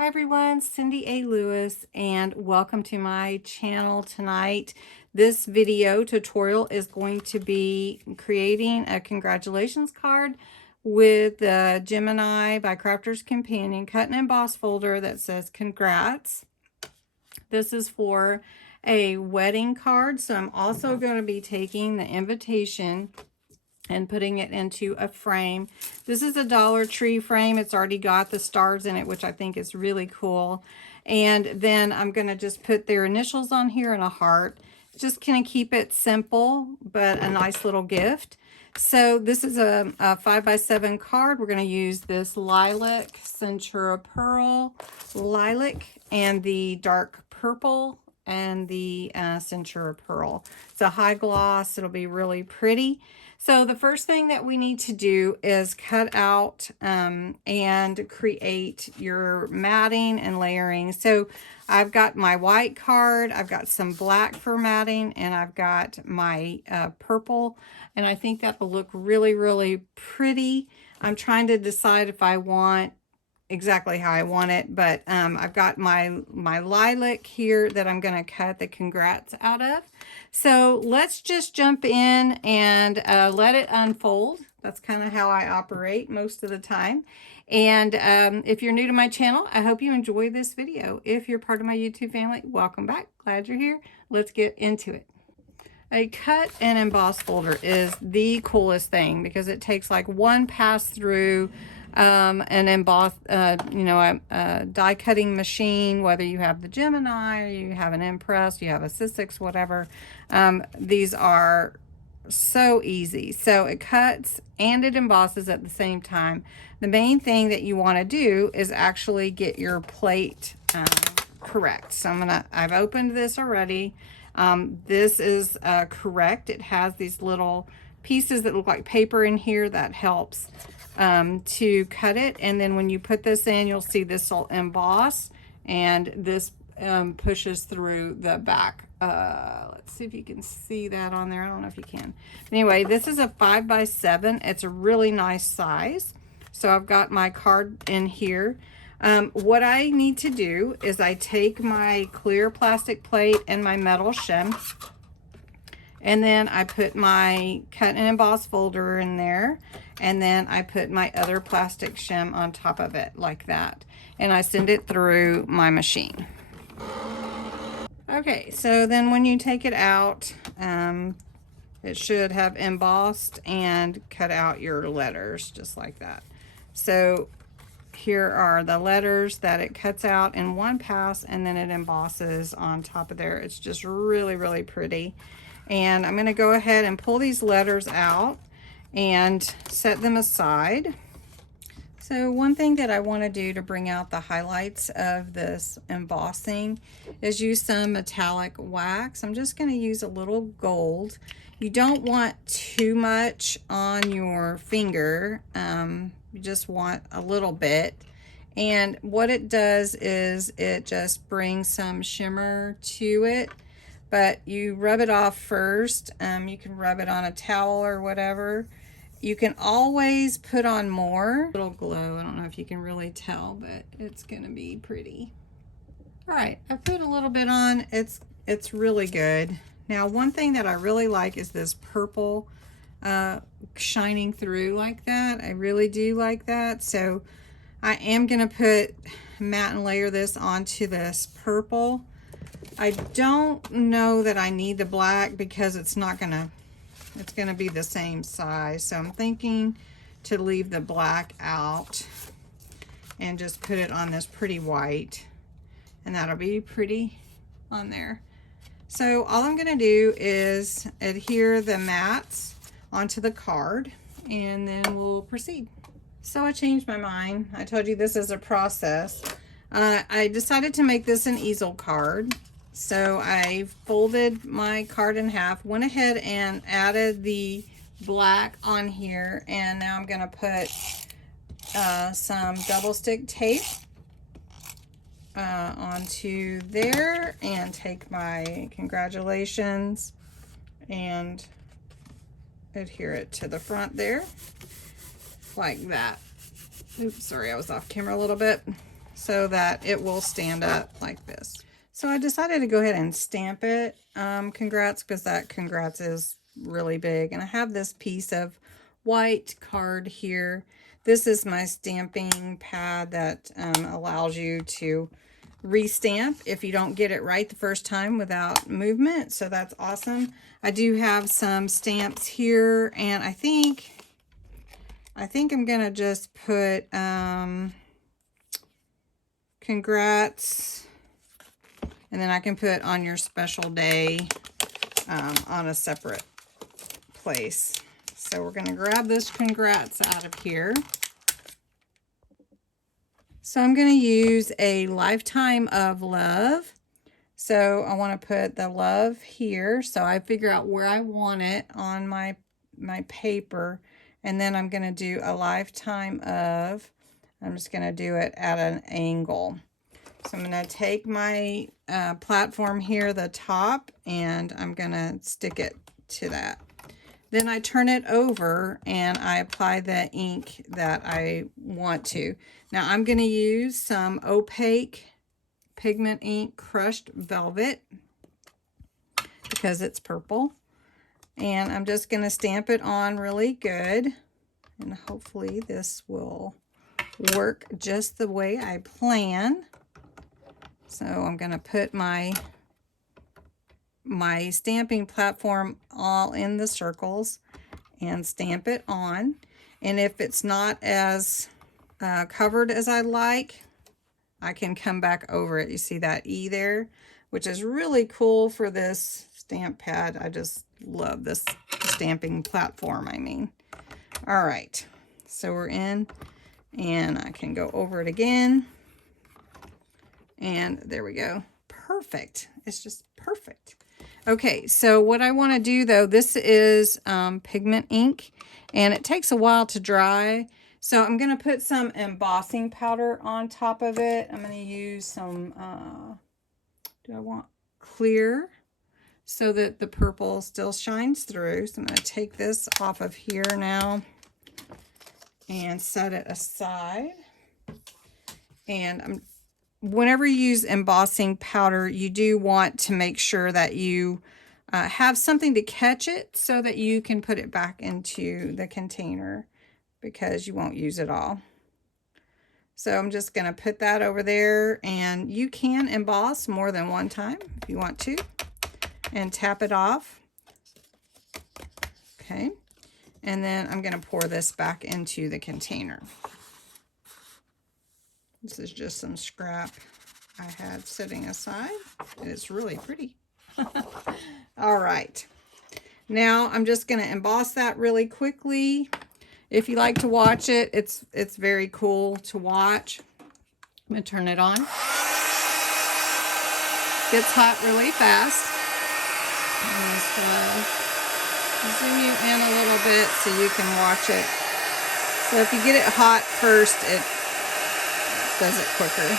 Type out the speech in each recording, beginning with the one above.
Hi everyone, Cindy A. Lewis, and welcome to my channel tonight. This video tutorial is going to be creating a congratulations card with the Gemini by Crafter's Companion cut and emboss folder that says congrats. This is for a wedding card, so I'm also going to be taking the invitation and putting it into a frame. This is a Dollar Tree frame. It's already got the stars in it, which I think is really cool. And then I'm going to just put their initials on here and a heart. Just kind of keep it simple, but a nice little gift. So this is a 5x7 card. We're going to use this lilac, Centura Pearl lilac, and the dark purple and the Centura Pearl. It's a high gloss. It'll be really pretty. So the first thing that we need to do is cut out and create your matting and layering. So I've got my white card, I've got some black for matting, and I've got my purple, and I think that will look really, really pretty. I'm trying to decide if I want exactly how I want it, but I've got my lilac here that I'm going to cut the congrats out of. So let's just jump in and let it unfold. That's kind of how I operate most of the time. And if you're new to my channel, I hope you enjoy this video. If you're part of my YouTube family, welcome back. Glad you're here. Let's get into it. A cut and emboss folder is the coolest thing because it takes like one pass through an emboss, a die cutting machine, whether you have the Gemini or you have an Impress, you have a Sizzix, whatever. These are so easy. So it cuts and it embosses at the same time. The main thing that you want to do is actually get your plate correct. So I've opened this already. This is correct. It has these little pieces that look like paper in here that helps to cut it. And then when you put this in, you'll see this will emboss, and this pushes through the back. Let's see if you can see that on there. I don't know if you can. Anyway, this is a 5x7. It's a really nice size. So I've got my card in here. What I need to do is I take my clear plastic plate and my metal shim, and then I put my cut and emboss folder in there, and then I put my other plastic shim on top of it like that, and I send it through my machine. Okay, so then when you take it out, it should have embossed and cut out your letters just like that. So here are the letters that it cuts out in one pass, and then it embosses on top of there. It's just really, really pretty. And I'm going to go ahead and pull these letters out and set them aside. So one thing that I want to do to bring out the highlights of this embossing is use some metallic wax. I'm just going to use a little gold. You don't want too much on your finger. You just want a little bit. And what it does is it just brings some shimmer to it. But you rub it off first. You can rub it on a towel or whatever. You can always put on more. A little glow. I don't know if you can really tell, but it's going to be pretty. All right, I put a little bit on. It's really good. Now, one thing that I really like is this purple shining through like that. I really do like that. So I am going to put matte and layer this onto this purple. I don't know that I need the black because it's gonna be the same size. So I'm thinking to leave the black out and just put it on this pretty white, and that'll be pretty on there. So all I'm gonna do is adhere the mats onto the card, and then we'll proceed. So I changed my mind. I told you this is a process. I decided to make this an easel card. So I folded my card in half, went ahead and added the black on here, and now I'm going to put some double stick tape onto there, and take my congratulations and adhere it to the front there like that. Oops, sorry, I was off camera a little bit. so that it will stand up like this. So I decided to go ahead and stamp it. Congrats, because that congrats is really big. And I have this piece of white card here. This is my stamping pad that allows you to restamp if you don't get it right the first time without movement. So that's awesome. I do have some stamps here, and I think I'm gonna just put congrats, and then I can put on your special day on a separate place. So we're gonna grab this congrats out of here. So I'm gonna use a lifetime of love. So I want to put the love here. So I figure out where I want it on my paper. And then I'm going to do a lifetime of, I'm just going to do it at an angle. So I'm going to take my platform here, the top, and I'm going to stick it to that. Then I turn it over and I apply the ink that I want to. Now I'm going to use some opaque pigment ink, crushed velvet, because it's purple. And I'm just going to stamp it on really good. And hopefully this will work just the way I plan. So I'm going to put my stamping platform all in the circles and stamp it on. And if it's not as covered as I like, I can come back over it. You see that E there, which is really cool for this stamp pad. I just love this stamping platform, I mean. All right, so we're in, and I can go over it again. And there we go. Perfect. It's just perfect. Okay, so what I want to do though, this is pigment ink, and it takes a while to dry. So I'm going to put some embossing powder on top of it. I'm going to use some, do I want clear, so that the purple still shines through. So I'm going to take this off of here now and set it aside. And whenever you use embossing powder, you do want to make sure that you have something to catch it so that you can put it back into the container, because you won't use it all. So I'm just going to put that over there, and you can emboss more than one time if you want to, and tap it off. Okay, and then I'm going to pour this back into the container. This is just some scrap I had sitting aside, and it's really pretty. All right, now I'm just going to emboss that really quickly. If you like to watch it, it's very cool to watch. I'm going to turn it on. Gets hot really fast. I'm just going to zoom you in a little bit so you can watch it. So if you get it hot first, it does it quicker.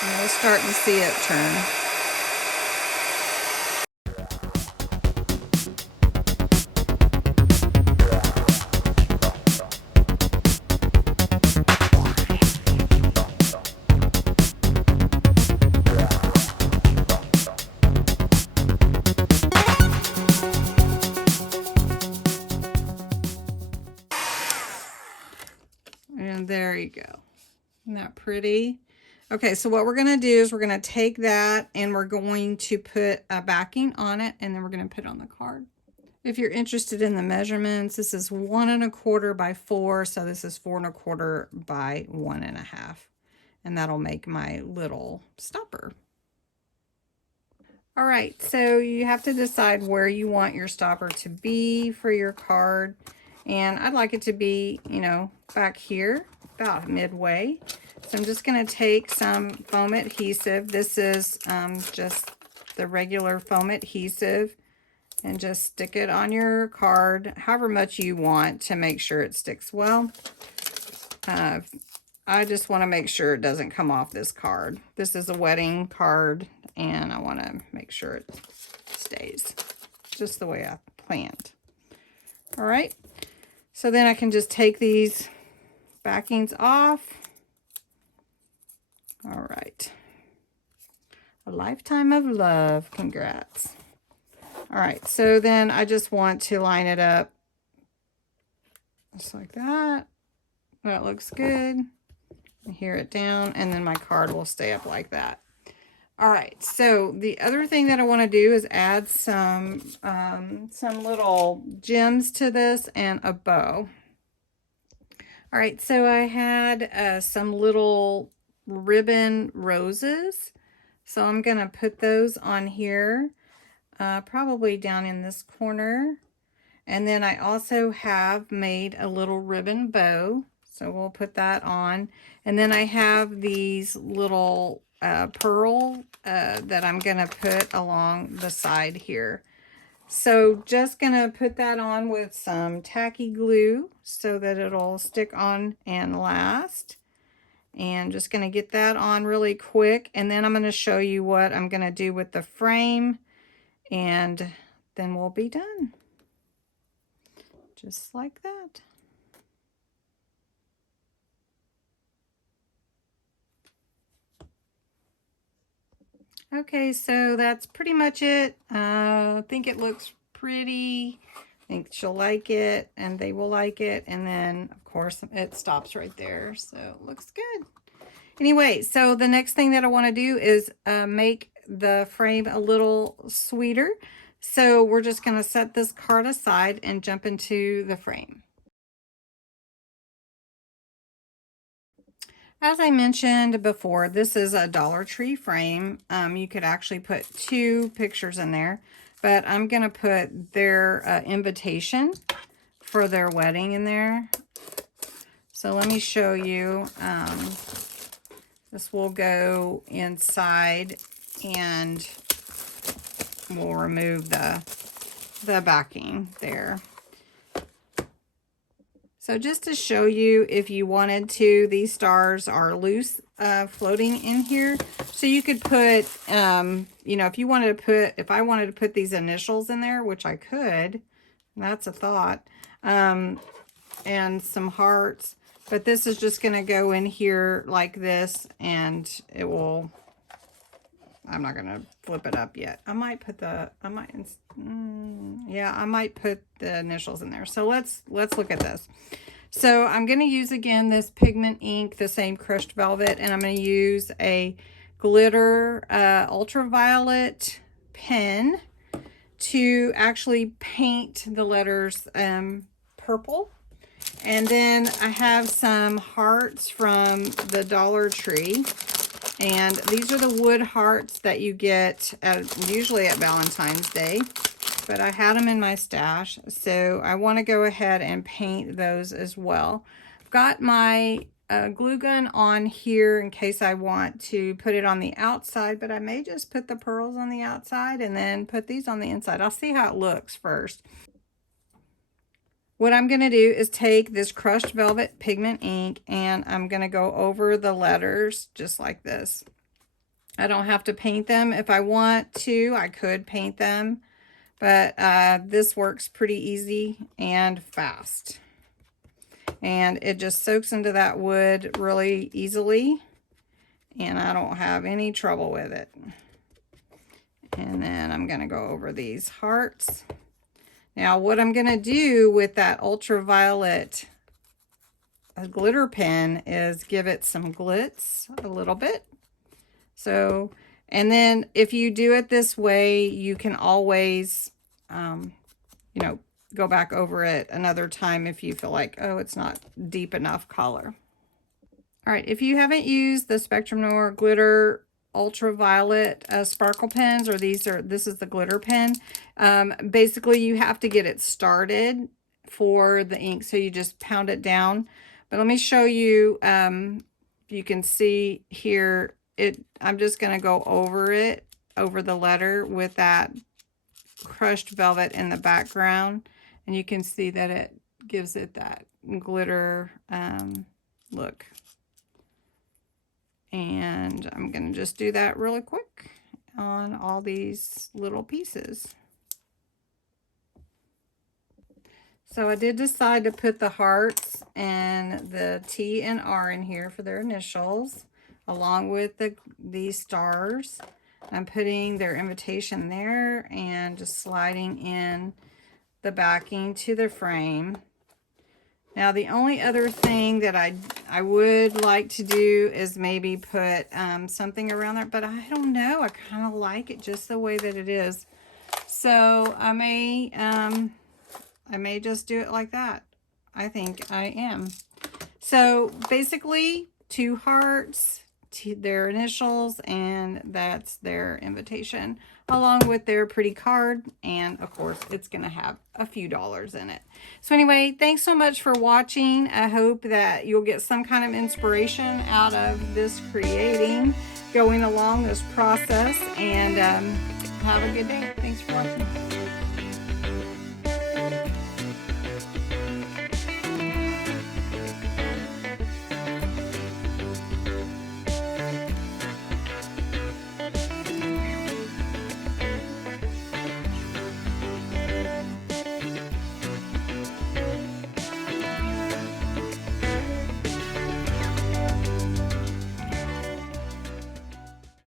And we'll start to see it turn. And there you go. Isn't that pretty? Okay, so what we're going to do is we're going to take that and we're going to put a backing on it, and then we're going to put it on the card. If you're interested in the measurements, this is 1 1/4 by 4, so this is 4 1/4 by 1 1/2. And that'll make my little stopper. All right, so you have to decide where you want your stopper to be for your card. And I'd like it to be, you know, back here, about midway. So I'm just going to take some foam adhesive. This is just the regular foam adhesive, and just stick it on your card however much you want to make sure it sticks well. I just want to make sure it doesn't come off this card. This is a wedding card, and I want to make sure it stays just the way I planned. All right. So then I can just take these backings off. All right. A lifetime of love. Congrats. All right. So then I just want to line it up just like that. That looks good. Adhere it down, and then my card will stay up like that. All right, so the other thing that I want to do is add some little gems to this and a bow. All right, so I had some little ribbon roses. So I'm going to put those on here, probably down in this corner. And then I also have made a little ribbon bow. So we'll put that on. And then I have these little pearl that I'm going to put along the side here. So just going to put that on with some tacky glue so that it'll stick on and last. And just going to get that on really quick. And then I'm going to show you what I'm going to do with the frame. And then we'll be done. Just like that. Okay, so that's pretty much it. I think it looks pretty. I think she'll like it and they will like it. And then, of course, it stops right there. So it looks good. Anyway, so the next thing that I want to do is make the frame a little sweeter. So we're just going to set this card aside and jump into the frame. As I mentioned before, this is a Dollar Tree frame. You could actually put 2 pictures in there, but I'm going to put their invitation for their wedding in there. So let me show you. This will go inside and we'll remove the backing there. So just to show you, if you wanted to, these stars are loose floating in here. So you could put, you know, if I wanted to put these initials in there, which I could, that's a thought, and some hearts. But this is just going to go in here like this, and it will, I'm not going to flip it up yet. I might put the initials in there. So let's look at this. So I'm going to use again this pigment ink, the same crushed velvet, and I'm going to use a glitter ultraviolet pen to actually paint the letters purple. And then I have some hearts from the Dollar Tree. And these are the wood hearts that you get usually at Valentine's Day. But I had them in my stash, so I want to go ahead and paint those as well. I've got my glue gun on here in case I want to put it on the outside, but I may just put the pearls on the outside and then put these on the inside. I'll see how it looks first. What I'm going to do is take this crushed velvet pigment ink and I'm going to go over the letters just like this. I don't have to paint them. If I want to, I could paint them, but this works pretty easy and fast. And it just soaks into that wood really easily, and I don't have any trouble with it. And then I'm going to go over these hearts. Now, what I'm going to do with that ultraviolet glitter pen is give it some glitz a little bit. So, and then if you do it this way, you can always, you know, go back over it another time if you feel like, oh, it's not deep enough color. All right, if you haven't used the Spectrum Noir glitter ultraviolet sparkle pens, or this is the glitter pen, basically you have to get it started for the ink, so you just pound it down. But let me show you, you can see here, I'm just going to go over the letter with that crushed velvet in the background, and you can see that it gives it that glitter look. And I'm going to just do that really quick on all these little pieces. So I did decide to put the hearts and the T and R in here for their initials, along with these stars. I'm putting their invitation there and just sliding in the backing to the frame. Now the only other thing that I would like to do is maybe put something around there, but I don't know. I kind of like it just the way that it is. So I may just do it like that. I think I am. So basically 2 hearts, their initials, and that's their invitation, along with their pretty card. And of course it's going to have a few dollars in it. So anyway, thanks so much for watching. I hope that you'll get some kind of inspiration out of this creating, going along this process, and have a good day. Thanks for watching.